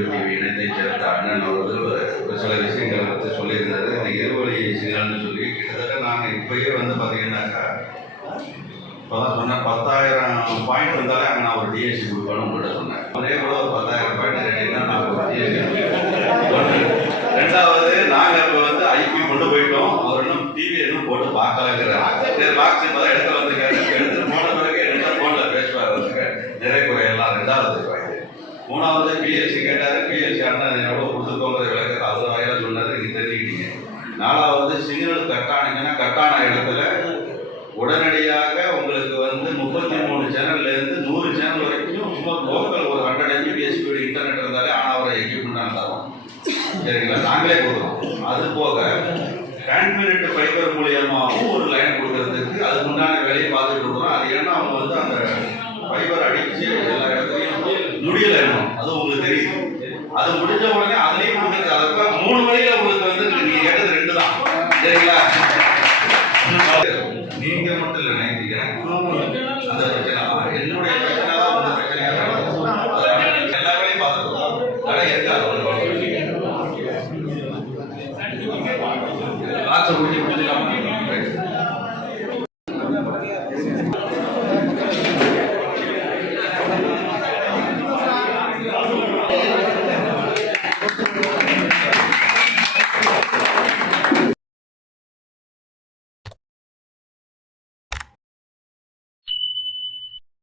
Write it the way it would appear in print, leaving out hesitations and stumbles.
இணையத்தை சேர்ந்த அண்ணன் அவர்கள் ஒரு சில விஷயங்களை பற்றி சொல்லியிருந்தாரு. இந்த இருவழி சிக்னல்னு சொல்லி கிட்டத்தட்ட நாங்கள் இப்பயே வந்து பார்த்தீங்கன்னாக்கா இப்போதான் சொன்னேன் 10,000 பாயிண்ட் இருந்தாலே அங்கே நான் ஒரு டிஎஸ்சி கொடுப்பேன்னு உங்கள்கிட்ட சொன்னேன். அதே போல ஒரு 10,000 பாயிண்ட் ரெடினா நான் ஒரு டிஎஸ்சி. ரெண்டாவது நாங்கள் இப்போ வந்து ஐபி கொண்டு போயிட்டோம். அவர் இன்னும் டிவி இன்னும் போட்டு பார்க்கலங்கிறாங்க. சரி பாக்ஸ் இப்போ தான் எடுத்து வந்துருக்காரு. எடுத்துட்டு போன பிறகு என்ன ஃபோனில் பேசுவார் வந்துங்க நிறைய குறையெல்லாம். ரெண்டாவது மூணாவது பிஎல்சி கேட்டாரு. பிஎல்சி அண்ணன் எவ்வளோ கொடுத்துருக்கோங்கிற விளக்கத்தை அவர் வாயில சொன்னாரு, நீங்கள் தெரிஞ்சுக்கிட்டீங்க. நாலாவது சிக்னல் கட்டானீங்கன்னா கட்டான இடத்துல உடனடியாக உங்களுக்கு வந்து 33 சேனல்லேருந்து 100 சேனல் வரைக்கும் சும்மா லோக்கல் ஒரு 100 Mbps ஸ்பீடு இன்டர்நெட் இருந்தாலே ஆனால் ஒரு எக்யூப்மெண்ட் தரோம். சரிங்களா, நாங்களே கொடுக்குறோம். அது போக டிரான்ஸ்மிட் ஃபைபர் மூலியமாகவும் ஒரு லைன் கொடுக்கறதுக்கு அதுக்கு உண்டான வேலையை பார்த்துட்டு இருக்கிறோம். அது ஏன்னா அவங்க வந்து அந்த ஃபைபர் அடிச்சு எல்லா இடத்துலையும் முடியல வேணும், அது உங்களுக்கு தெரியுது. அது முடிஞ்ச உடனே அதுலேயும் கொடுக்குறது. அதுக்கு 3 வழியில் உங்களுக்கு வந்து நீங்கள் கேட்டது 2 தான். சரிங்களா, நீங்கள் மட்டும் இல்லை நினைக்கிறீங்க அந்த பிரச்சனை என்னுடைய பிரச்சனை தான் உங்கள் பிரச்சனையாக எல்லா வேலையும் பார்த்துருக்கோம். கடை இருக்காது காசை முடிச்சு கொடுத்துருக்காங்க.